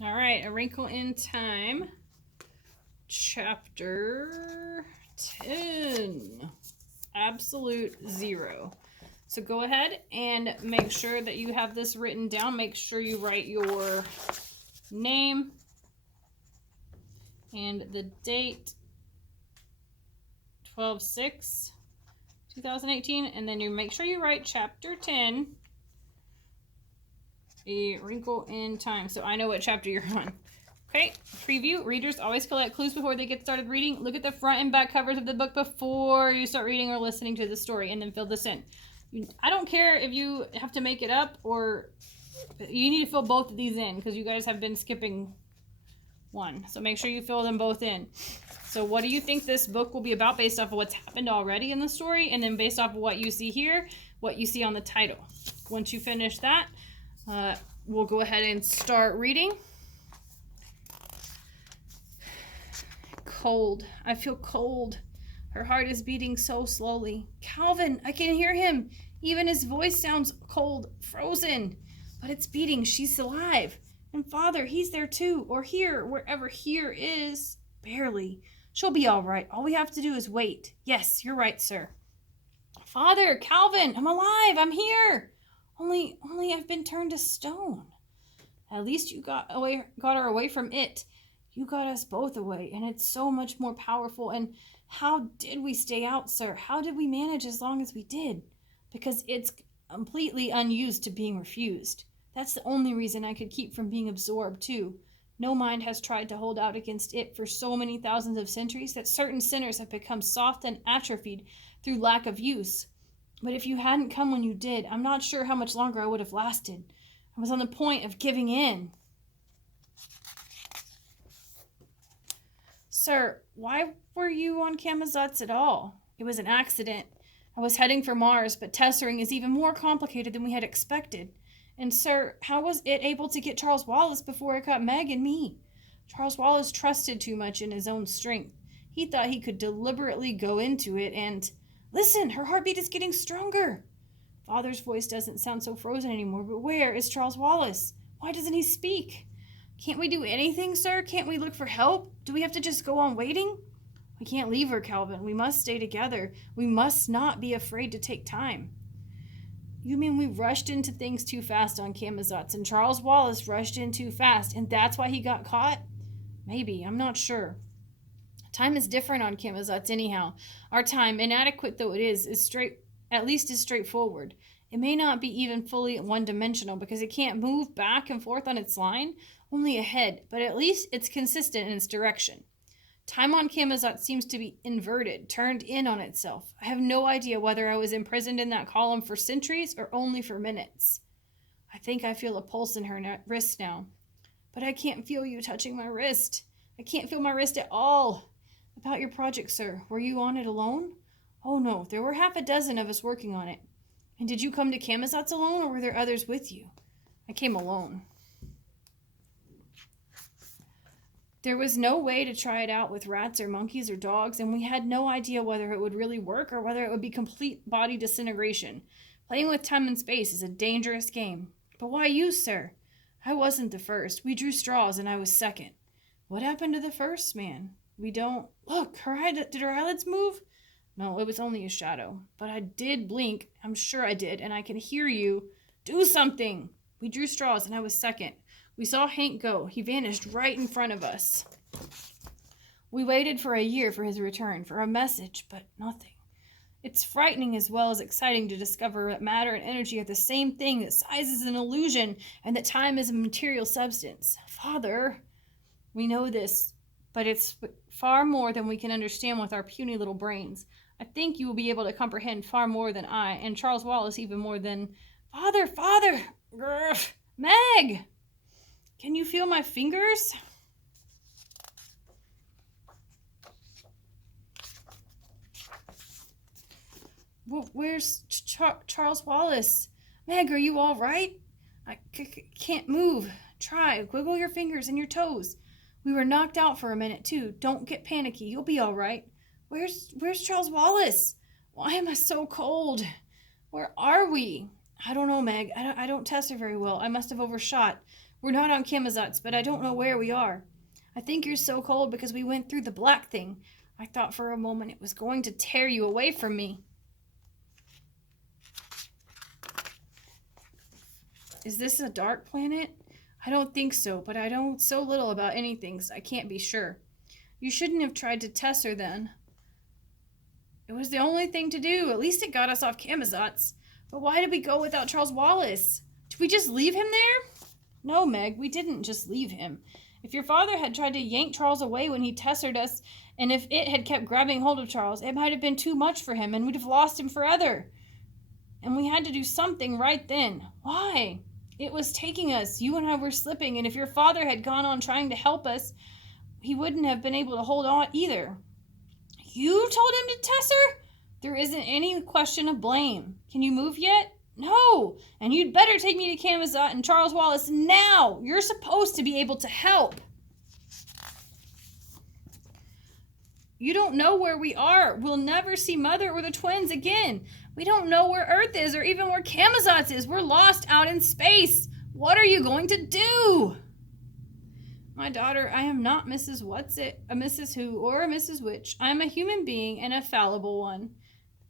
All right, A Wrinkle in Time, chapter 10, Absolute Zero. So go ahead and make sure that you have this written down. Make sure you write your name and the date, 12/6/2018, and then you make sure you write chapter 10, A Wrinkle in Time, so I know what chapter you're on. Okay, preview. Readers always collect clues before they get started reading. Look at the front and back covers of the book before you start reading or listening to the story, and then fill this in. I don't care if you have to make it up, or you need to fill both of these in because you guys have been skipping one. So make sure you fill them both in. So what do you think this book will be about based off of what's happened already in the story, and then based off of what you see here, what you see on the title? Once you finish that, we'll go ahead and start reading. Cold. I feel cold. Her heart is beating so slowly. Calvin, I can hear him. Even his voice sounds cold, frozen. But it's beating. She's alive. And Father, he's there too. Or here, wherever here is. Barely. She'll be all right. All we have to do is wait. Yes, you're right, sir. Father, Calvin, I'm alive. I'm here. Only I've been turned to stone. At least you got her away from it. You got us both away, and it's so much more powerful. And how did we stay out, sir? How did we manage as long as we did? Because it's completely unused to being refused. That's the only reason I could keep from being absorbed, too. No mind has tried to hold out against it for so many thousands of centuries that certain sinners have become soft and atrophied through lack of use. But if you hadn't come when you did, I'm not sure how much longer I would have lasted. I was on the point of giving in. Sir, why were you on Camazotz at all? It was an accident. I was heading for Mars, but tessering is even more complicated than we had expected. And, sir, how was it able to get Charles Wallace before it got Meg and me? Charles Wallace trusted too much in his own strength. He thought he could deliberately go into it and... Listen, her heartbeat is getting stronger. Father's voice doesn't sound so frozen anymore, but where is Charles Wallace? Why doesn't he speak? Can't we do anything, sir? Can't we look for help? Do we have to just go on waiting? We can't leave her, Calvin. We must stay together. We must not be afraid to take time. You mean we rushed into things too fast on Camazotz, and Charles Wallace rushed in too fast, and that's why he got caught? Maybe. I'm not sure. Time is different on Camazotz anyhow. Our time, inadequate though it is at least straightforward. It may not be even fully one-dimensional because it can't move back and forth on its line, only ahead, but at least it's consistent in its direction. Time on Camazotz seems to be inverted, turned in on itself. I have no idea whether I was imprisoned in that column for centuries or only for minutes. I think I feel a pulse in her wrist now. But I can't feel you touching my wrist. I can't feel my wrist at all. About your project, sir, were you on it alone? Oh no, there were half a dozen of us working on it. And did you come to Camazotz alone, or were there others with you? I came alone. There was no way to try it out with rats or monkeys or dogs, and we had no idea whether it would really work or whether it would be complete body disintegration. Playing with time and space is a dangerous game. But why you, sir? I wasn't the first. We drew straws, and I was second. What happened to the first man? We don't... Look, did her eyelids move? No, it was only a shadow. But I did blink. I'm sure I did, and I can hear you. Do something! We drew straws, and I was second. We saw Hank go. He vanished right in front of us. We waited for a year for his return, for a message, but nothing. It's frightening as well as exciting to discover that matter and energy are the same thing, that size is an illusion, and that time is a material substance. Father, we know this, but it's far more than we can understand with our puny little brains. I think you will be able to comprehend far more than I, and Charles Wallace even more than... Father! Grr. Meg! Can you feel my fingers? Where's Charles Wallace? Meg, are you all right? I can't move. Try. Wiggle your fingers and your toes. We were knocked out for a minute, too. Don't get panicky. You'll be all right. Where's Charles Wallace? Why am I so cold? Where are we? I don't know, Meg. I don't test her very well. I must have overshot. We're not on Camazotz, but I don't know where we are. I think you're so cold because we went through the black thing. I thought for a moment it was going to tear you away from me. Is this a dark planet? I don't think so, but I know so little about anything, so I can't be sure. You shouldn't have tried to test her then. It was the only thing to do. At least it got us off Camazotz. But why did we go without Charles Wallace? Did we just leave him there? No, Meg, we didn't just leave him. If your father had tried to yank Charles away when he tested us, and if it had kept grabbing hold of Charles, it might have been too much for him, and we'd have lost him forever. And we had to do something right then. Why? It was taking us. You and I were slipping, and if your father had gone on trying to help us, he wouldn't have been able to hold on either. You told him to test her? There isn't any question of blame. Can you move yet? No. And you'd better take me to Camazotz and Charles Wallace now. You're supposed to be able to help. You don't know where we are. We'll never see Mother or the twins again. We don't know where Earth is or even where Camazotz is. We're lost out in space. What are you going to do? My daughter, I am not Mrs. What's-it, a Mrs. Who, or a Mrs. Which. I am a human being and a fallible one.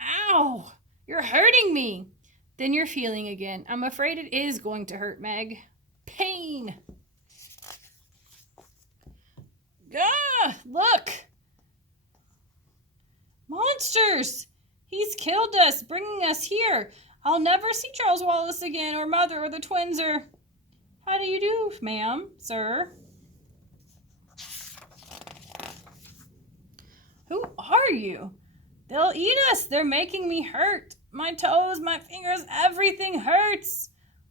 Ow! You're hurting me. Then you're feeling again. I'm afraid it is going to hurt, Meg. Pain. Ah! Look! Monsters! He's killed us, bringing us here. I'll never see Charles Wallace again, or Mother, or the twins, or... How do you do, ma'am, sir? Who are you? They'll eat us. They're making me hurt. My toes, my fingers, everything hurts.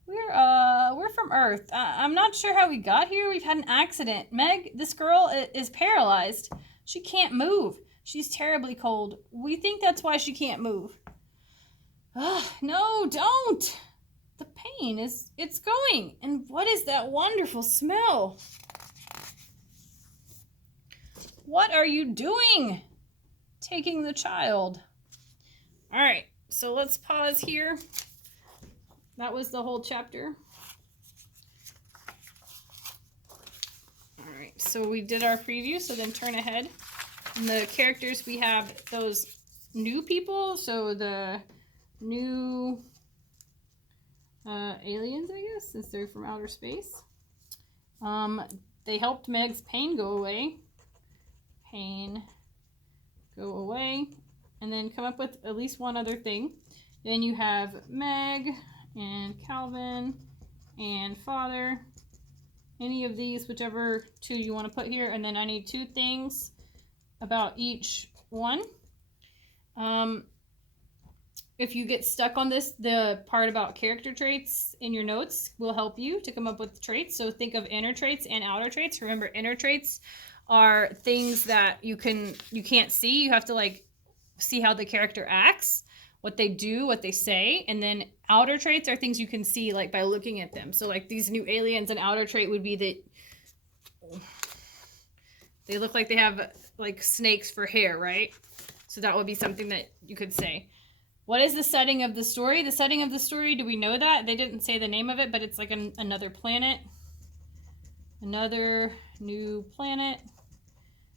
We're from Earth. I'm not sure how we got here. We've had an accident. Meg, this girl is paralyzed. She can't move. She's terribly cold. We think that's why she can't move. No, don't. The pain it's going. And what is that wonderful smell? What are you doing? Taking the child. All right, so let's pause here. That was the whole chapter. All right, so we did our preview, so then turn ahead. And the characters, we have those new people, so the new aliens, I guess, since they're from outer space. They helped Meg's pain go away. Pain go away. And then come up with at least one other thing. Then you have Meg and Calvin and Father. Any of these, whichever two you want to put here. And then I need 2 things about each one. If you get stuck on this, the part about character traits in your notes will help you to come up with traits. So think of inner traits and outer traits. Remember, inner traits are things that you can't see. You have to like see how the character acts, what they do, what they say. And then outer traits are things you can see like by looking at them. So like these new aliens, an outer trait would be that they look like they have like snakes for hair, right? So that would be something that you could say. What is the setting of the story? The setting of the story, do we know that? They didn't say the name of it, but it's like another planet. Another new planet.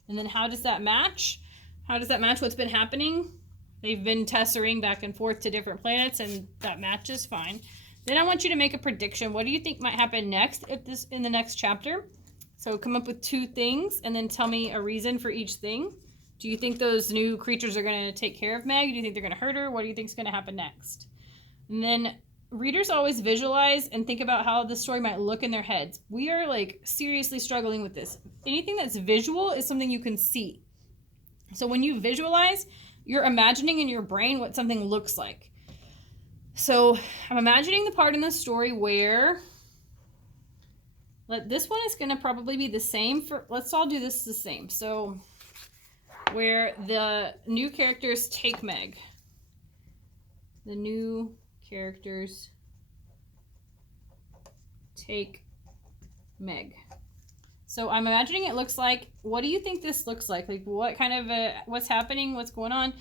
And then how does that match? How does that match what's been happening? They've been tessering back and forth to different planets, and that matches fine. Then I want you to make a prediction. What do you think might happen next in the next chapter? So come up with 2 things, and then tell me a reason for each thing. Do you think those new creatures are going to take care of Meg? Do you think they're going to hurt her? What do you think is going to happen next? And then readers always visualize and think about how the story might look in their heads. We are like seriously struggling with this. Anything that's visual is something you can see. So when you visualize, you're imagining in your brain what something looks like. So I'm imagining the part in the story where this one is going to probably be the same for, let's all do this the same. So where the new characters take Meg. The new characters take Meg. So I'm imagining it looks like, what do you think this looks like? Like what kind of, what's happening? What's going on?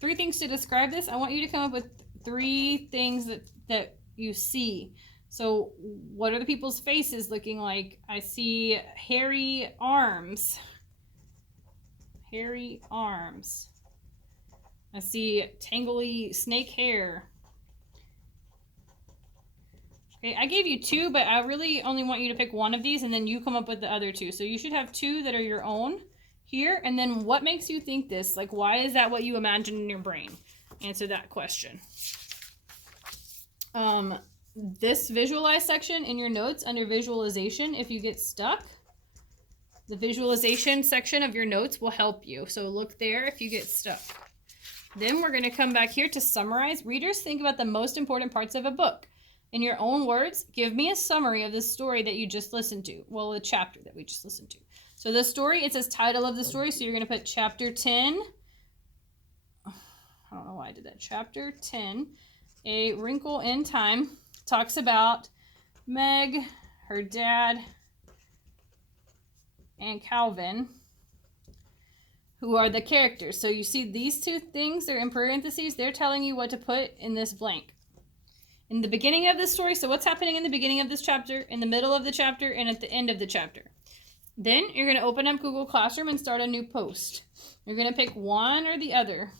3 things to describe this. I want you to come up with 3 things that you see. So what are the people's faces looking like? I see hairy arms. Hairy arms. I see tangly snake hair. Okay, I gave you 2, but I really only want you to pick one of these and then you come up with the other 2. So you should have 2 that are your own here. And then what makes you think this? Like, why is that what you imagine in your brain? Answer that question. This visualize section in your notes under visualization, if you get stuck, the visualization section of your notes will help you. So look there if you get stuck. Then we're going to come back here to summarize. Readers, think about the most important parts of a book. In your own words, give me a summary of the story that you just listened to. Well, the chapter that we just listened to. So the story, it says title of the story. So you're going to put chapter 10. I don't know why I did that. Chapter 10, A Wrinkle in Time, talks about Meg, her dad, and Calvin, who are the characters. So you see these 2 things, they're in parentheses. They're telling you what to put in this blank. In the beginning of the story, so what's happening in the beginning of this chapter, in the middle of the chapter, and at the end of the chapter. Then you're going to open up Google Classroom and start a new post. You're going to pick one or the other.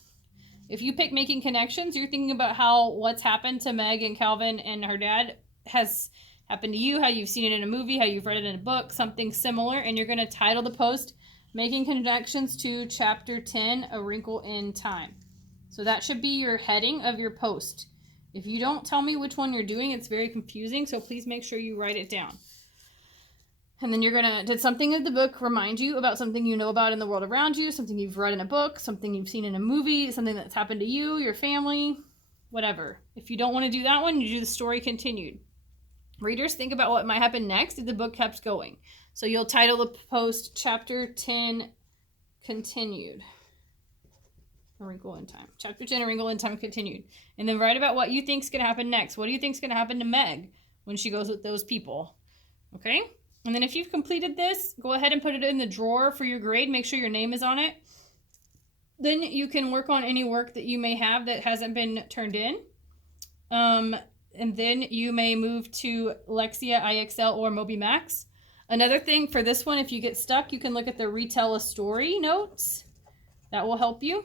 If you pick making connections, you're thinking about how what's happened to Meg and Calvin and her dad has happened to you, how you've seen it in a movie, how you've read it in a book, something similar, and you're going to title the post, Making Connections to Chapter 10, A Wrinkle in Time. So that should be your heading of your post. If you don't tell me which one you're doing, it's very confusing, so please make sure you write it down. And then you're going to, did something in the book remind you about something you know about in the world around you, something you've read in a book, something you've seen in a movie, something that's happened to you, your family, whatever. If you don't want to do that one, you do the story continued. Readers, think about what might happen next if the book kept going. So you'll title the post Chapter 10 Continued. A Wrinkle in Time. Chapter 10, A Wrinkle in Time Continued. And then write about what you think's going to happen next. What do you think's going to happen to Meg when she goes with those people? Okay? And then if you've completed this, go ahead and put it in the drawer for your grade. Make sure your name is on it. Then you can work on any work that you may have that hasn't been turned in. And then you may move to Lexia, IXL, or Moby Max. Another thing for this one, if you get stuck, you can look at the Retell a Story notes. That will help you.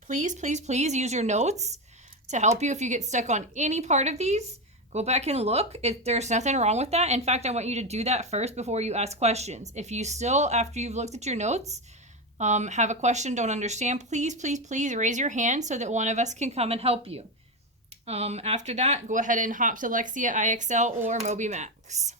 Please, please, please use your notes to help you if you get stuck on any part of these. Go back and look. There's nothing wrong with that. In fact, I want you to do that first before you ask questions. If you still, after you've looked at your notes, have a question, don't understand, please, please, please raise your hand so that one of us can come and help you. After that, go ahead and hop to Lexia, IXL, or Moby Max.